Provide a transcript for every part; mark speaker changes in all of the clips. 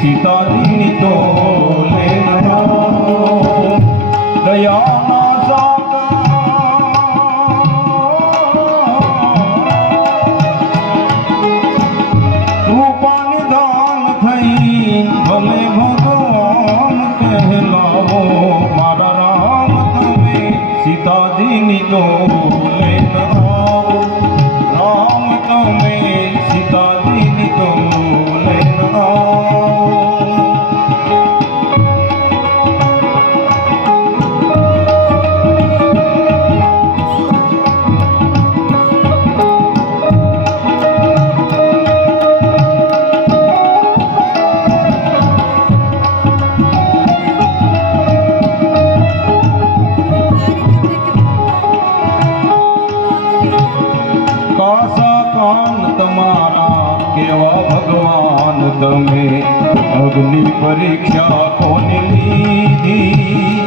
Speaker 1: સીતાજીની તો પરીક્ષા કોની લીધી?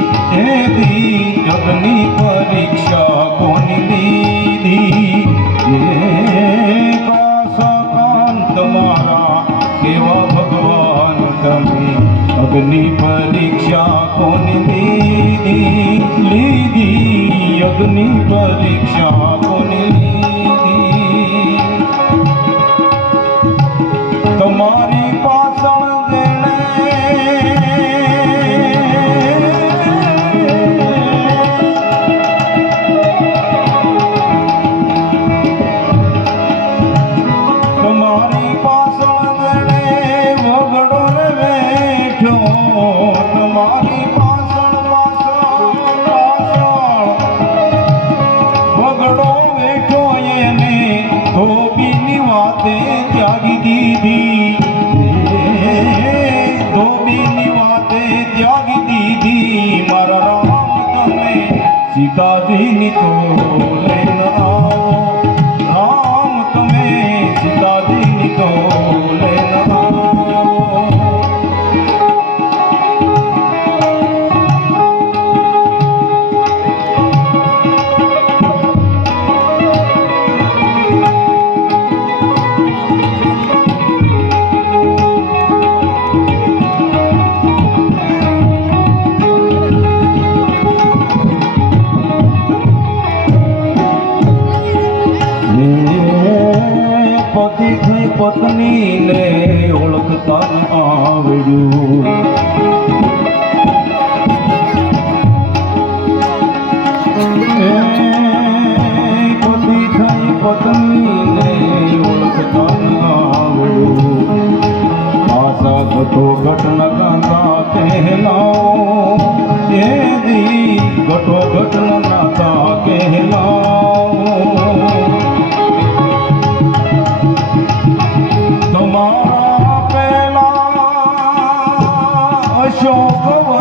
Speaker 1: દી અગ્નિ પરીક્ષા કોની લીધી? હે કાસા કાન તમારા કેવા ભગવાન તમે? અગ્નિ પરીક્ષા કોની લીધી? લીધી અગ્નિ પરીક્ષા ધોબીની વાતે ત્યાગી દીધી. ધોબીની વાતે ત્યાગી દીધી. મારા રામ તમે સીતાજીની તો એ પતિ થઈ પત્નીને ઓળખતા આવડ્યું. આશા ઘટો ઘટન કાંતા કહેલાઓ শোক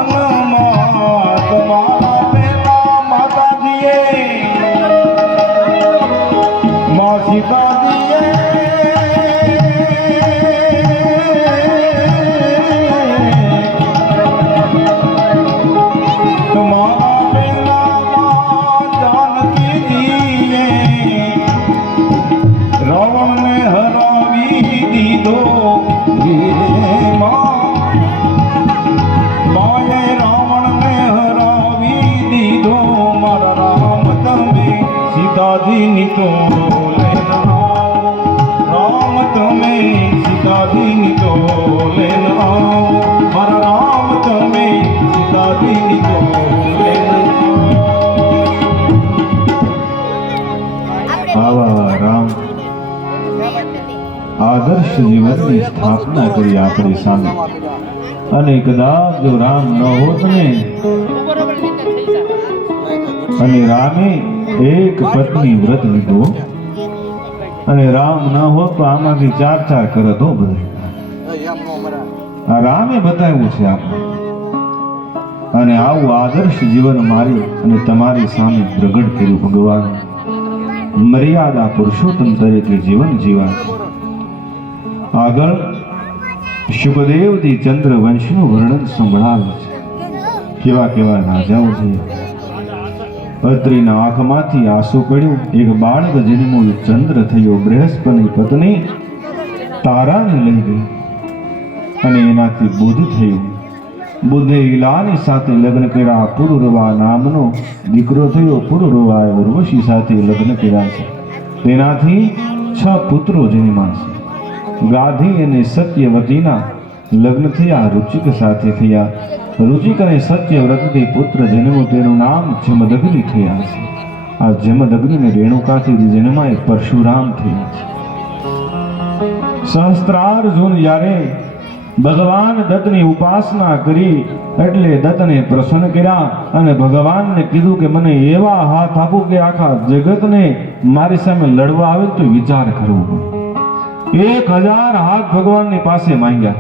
Speaker 1: આદર્શ જીવનની સ્થાપના કરી આપણી સામે. અને કદાચ જો રામ ન હોત ને, અને રામે એક પત્ની વ્રત લીધો, અને રામ ન હોત તો આમાંથી ચાર ચાર કરત હો બધા. રામે બતાવ્યું છે આપણે અને આવું આદર્શ જીવન મારી અને તમારી સામે પ્રગટ કર્યું ભગવાન. મર્યાદા પુરુષોત્તમ તરીકે જીવન જીવાય. આગળ શુભદેવજી ચંદ્ર વંશનું વર્ણન સંભળાવે છે. કેવા કેવા રાજાઓ છે. અત્રિના આંખમાંથી આંસુ પડ્યું. એક બાળક જન્મ્યું ચંદ્ર થયો. બૃહસ્પતિની પત્ની તારાને લઈ ગઈ.
Speaker 2: અને એનાથી બુદ્ધ થયું. બુદ્ધે ઈલાની સાથે લગ્ન કર્યા. પુરુરવા નામનો દીકરો થયો. પુરુરવાએ ઉર્વશી સાથે લગ્ન કર્યા છે. તેનાથી છ પુત્રો જન્મ્યા છે. ગાધી અને સત્યવતીના લગ્ન થયા, રુચિક સાથે થયા. રુચિક અને સત્યવ્રતથી પુત્ર જન્મો તેનું નામ જમદગ્નિ થયા છે. આ જમદગ્નિને રેણુકાથી જન્માય પરશુરામ થયા છે. સહસ્ત્રાર્જુન જ્યારે ભગવાન દત્તની ઉપાસના કરી, એટલે દત્તને પ્રસન્ન કર્યા અને ભગવાનને કીધું કે, મને એવા હાથ આપો કે આખા જગતને મારી સામે લડવા આવે તો વિચાર કરવો. એક હજાર હાથ ભગવાનની પાસે માંગ્યા.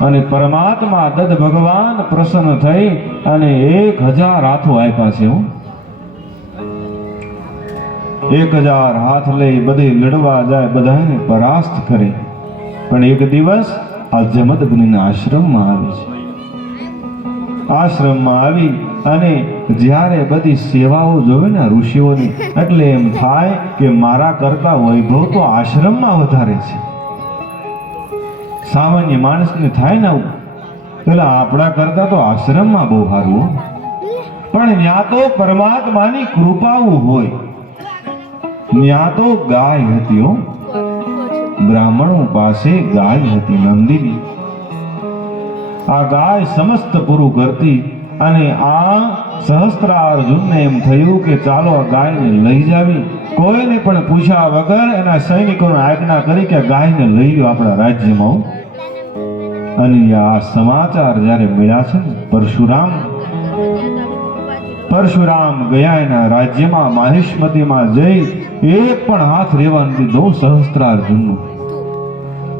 Speaker 2: અને પરમાત્મા દદ ભગવાન પ્રસન્ન થઈ અને એક હજાર હાથો આપ્યા છે હું. એક હજાર હાથ લઈ બધે લડવા જાય બધાને પરાસ્ત કરે. પણ એક દિવસ આ જમદગ્નિના આશ્રમમાં આવે છે. આશ્રમમાં આવી અને જ્યારે બધી સેવાઓ જોવે ને ઋષિઓની, એટલે એમ થાય કે મારા કરતા વૈભવ તો આશ્રમમાં વધારે છે. સામાન્ય માણસને થાય ને આવું. પેલા આપણા કરતા તો આશ્રમમાં બહુ સારું પણ ત્યાં તો પરમાત્માની કૃપાઓ હોય. ત્યાં તો ગાય હતી હો. બ્રાહ્મણો પાસે ગાય હતી નંદિની. આ ગાય સમસ્ત પૂરું કરતી અને આ સહસ્ત્રાર્જુનને એમ થયું કે ચાલો આ ગાયને લઈ જાવી. કોઈને પણ પૂછ્યા વગર એના સૈનિકોને આજ્ઞા કરી કે ગાયને લઈ લો આપણા રાજ્યમાં અને આ સમાચાર જ્યારે મળ્યા છે પરશુરામ. પરશુરામ ગયા એના રાજ્યમાં માહિષ્મતીમાં જઈ એક પણ હાથ રહેવા નથી દો સહસ્ત્રાર્જુનનું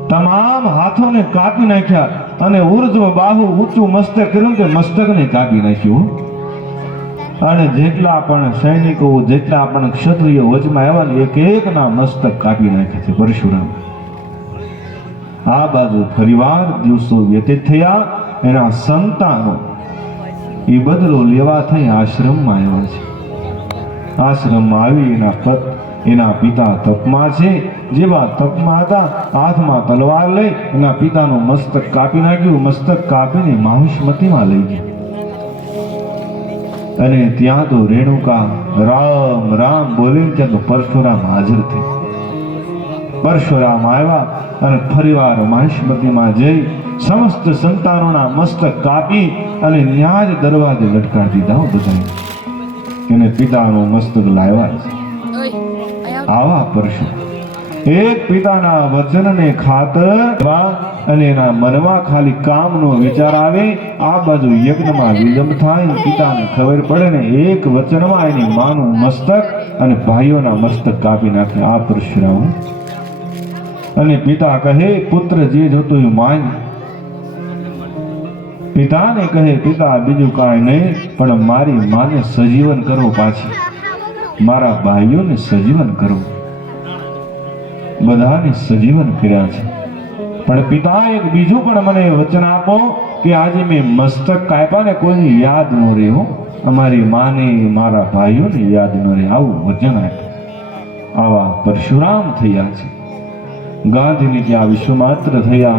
Speaker 2: તમામ હાથોને કાપી નાખ્યા. અને ઉર્ધ્વ, બાહુ ઊંચું મસ્તક કર્યું કે મસ્તકને કાપી નાખ્યું. અને જેટલા પણ સૈનિકો, જેટલા પણ ક્ષત્રિયો વચમાં આવ્યા ને એક એકના મસ્તક કાપી નાખ્યા છે પરશુરામ. આ બાજુ ફરીવાર દિવસો વ્યતીત થયા. એના સંતાનો એ બદલો લેવા થઈ આશ્રમમાં આવ્યા છે. આશ્રમમાં આવી એના પત એના પિતા તપમાં છે. જેવા તપમાં હતા, હાથમાં તલવાર લઈ એના પિતાનું મસ્તક કાપી નાખ્યું. મસ્તક કાપીને માહિષ્મતીમાં લઈ ગયા. અને ત્યાં તો રેણુકા રામ રામ બોલે ત્યાં તો પરશુરામ હાજર થઈ પરશુરામ આવ્યા અને ફરીવાર મહેશમતીમાં જઈ સમસ્ત સંતાનોના મસ્તક કાપી અને ન્યાજ દરવાજે લટકાડી દીધા બધા એને પિતાનું મસ્તક લાવ્યા છે. આવા. પરશુ એક પિતાના વચનને ખાતર અને એના મનમાં ખાલી કામનો વિચાર આવે, આ બાજુ યજ્ઞમાં વિલંબ થાય પિતાને ખબર પડે ને એક વચનમાં એની માનું મસ્તક અને ભાઈઓના મસ્તક કાપી નાખે આ પરશુરામ અને પિતા કહે, પુત્ર જે જોતું એ માન. પિતાને કહે, પિતા, બીજું કાંઈ નહીં, પણ મારી માને સજીવન કરો પાછી. મારા ભાઈઓને સજીવન કરો. બધાને સજીવન કર્યા છે. પણ પિતા એક બીજું પણ મને વચન આપો કે આજે મેં મસ્તક કાપ્યા ને કોઈ યાદ ન રહે અમારી માને, મારા ભાઈઓને યાદ ન રહે. આવું વચન આપ્યું. આવા પરશુરામ થયા છે. ગાંધીની ત્યાં વિશ્વમાત્ર થયા.